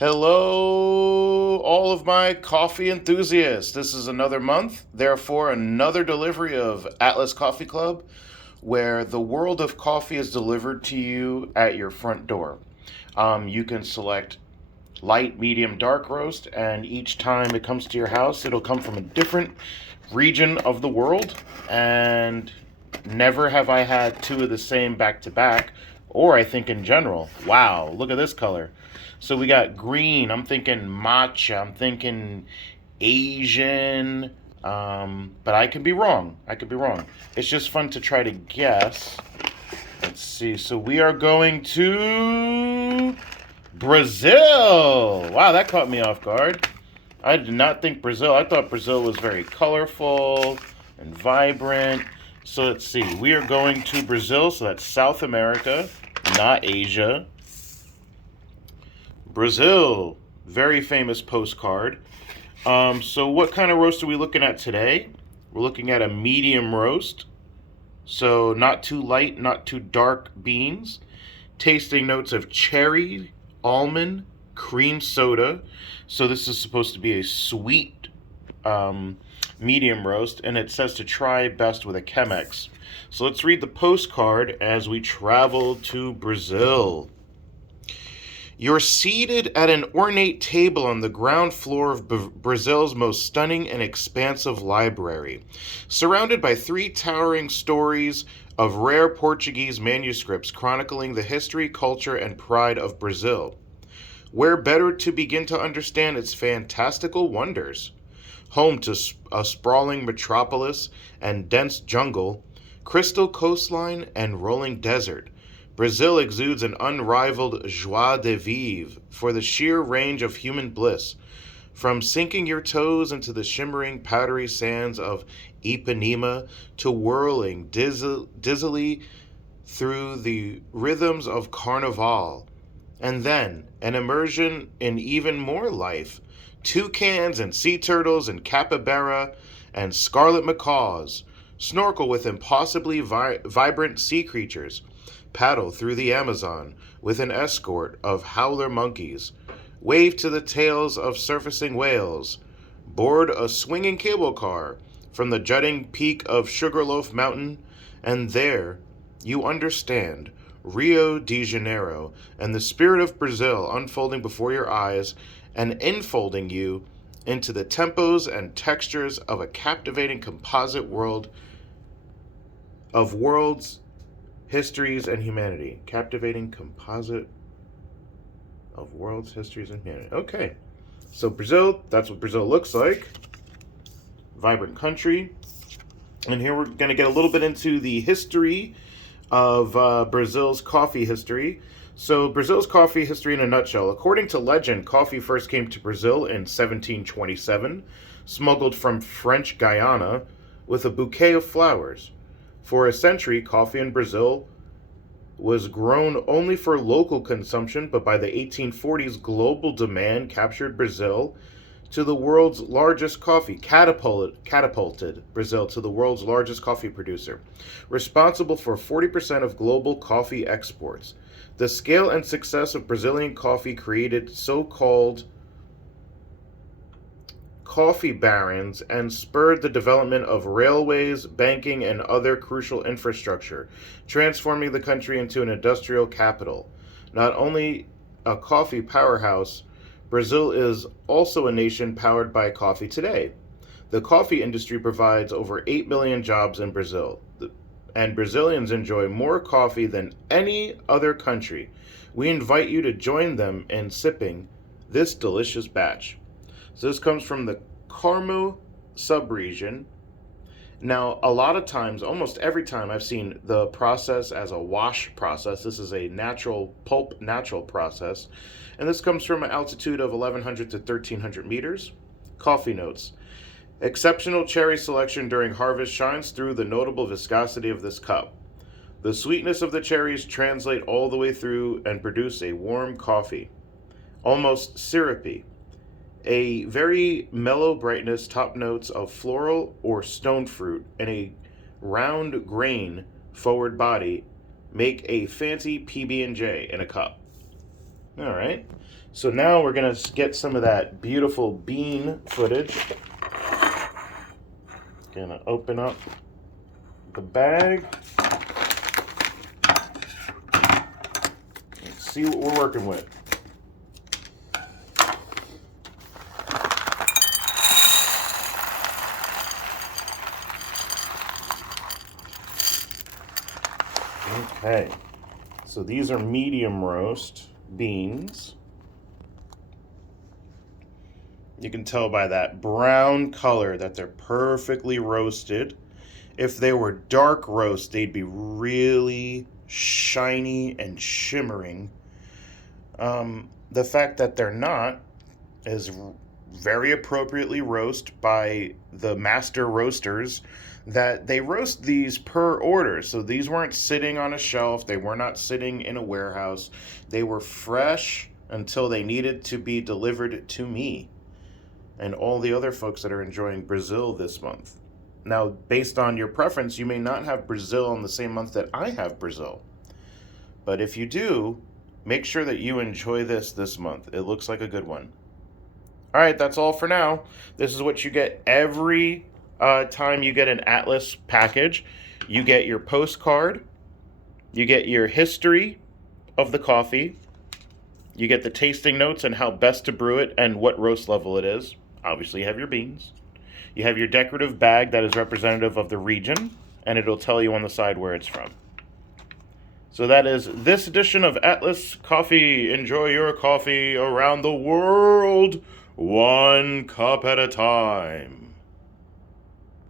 Hello, all of my coffee enthusiasts. This is another month, therefore, another delivery of Atlas Coffee Club, where the world of coffee is delivered to you at your front door. You can select light, medium, dark roast, and each time it comes to your house, it'll come from a different region of the world. And never have I had two of the same back to back, or I think in general. Wow, look at this color. So we got green. I'm thinking matcha. I'm thinking Asian. But I could be wrong. I could be wrong. It's just fun to try to guess. Let's see. So we are going to Brazil. Wow, that caught me off guard. I did not think Brazil. I thought Brazil was very colorful and vibrant. So let's see. We are going to Brazil. So that's South America, not Asia. Brazil, very famous postcard. So what kind of roast are we looking at today? We're looking at a medium roast. So not too light, not too dark beans. Tasting notes of cherry, almond, cream soda. So this is supposed to be a sweet medium roast, and it says to try best with a Chemex. So let's read the postcard as we travel to Brazil. You're seated at an ornate table on the ground floor of Brazil's most stunning and expansive library, surrounded by three towering stories of rare Portuguese manuscripts chronicling the history, culture, and pride of Brazil. Where better to begin to understand its fantastical wonders? Home to a sprawling metropolis and dense jungle, crystal coastline, and rolling desert, Brazil exudes an unrivaled joie de vivre for the sheer range of human bliss. From sinking your toes into the shimmering, powdery sands of Ipanema to whirling dizzily through the rhythms of Carnival. And then an immersion in even more life. Toucans and sea turtles and capybara and scarlet macaws. Snorkel with impossibly vibrant sea creatures. Paddle through the Amazon with an escort of howler monkeys, wave to the tails of surfacing whales, board a swinging cable car from the jutting peak of Sugarloaf Mountain, and there you understand Rio de Janeiro and the spirit of Brazil unfolding before your eyes and enfolding you into the tempos and textures of a captivating composite world of worlds, histories, and humanity. Captivating composite of worlds, histories, and humanity. Okay. So Brazil, that's what Brazil looks like. Vibrant country. And here we're going to get a little bit into the history of Brazil's coffee history. So Brazil's coffee history in a nutshell. According to legend, coffee first came to Brazil in 1727, smuggled from French Guiana with a bouquet of flowers. For a century, coffee in Brazil was grown only for local consumption, but by the 1840s, global demand captured Brazil to the world's largest coffee, catapulted Brazil to the world's largest coffee producer, responsible for 40% of global coffee exports. The scale and success of Brazilian coffee created so-called coffee barons and spurred the development of railways, banking, and other crucial infrastructure, transforming the country into an industrial capital. Not only a coffee powerhouse, Brazil is also a nation powered by coffee today. The coffee industry provides over 8 million jobs in Brazil, and Brazilians enjoy more coffee than any other country. We invite you to join them in sipping this delicious batch. So this comes from the Carmo subregion. Now, a lot of times, almost every time, I've seen the process as a wash process. This is a natural pulp, natural process. And this comes from an altitude of 1,100 to 1,300 meters. Coffee notes. Exceptional cherry selection during harvest shines through the notable viscosity of this cup. The sweetness of the cherries translate all the way through and produce a warm coffee, almost syrupy. A very mellow brightness, top notes of floral or stone fruit, and a round grain forward body make a fancy PB&J in a cup. All right. So now we're going to get some of that beautiful bean footage. Going to open up the bag. Let's see what we're working with. Okay, so these are medium roast beans. You can tell by that brown color that they're perfectly roasted. If they were dark roast, they'd be really shiny and shimmering. The fact that they're not is very appropriately roast by the master roasters, that they roast these per order. So these weren't sitting on a shelf, they were not sitting in a warehouse. They were fresh until they needed to be delivered to me and all the other folks that are enjoying Brazil this month. Now, based on your preference, you may not have Brazil in the same month that I have Brazil. But if you do, make sure that you enjoy this month. It looks like a good one. All right, that's all for now. This is what you get every time you get an Atlas package. You get your postcard, you get your history of the coffee, you get the tasting notes and how best to brew it and what roast level it is. Obviously, you have your beans. You have your decorative bag that is representative of the region, and it'll tell you on the side where it's from. So that is this edition of Atlas Coffee. Enjoy your coffee around the world, one cup at a time.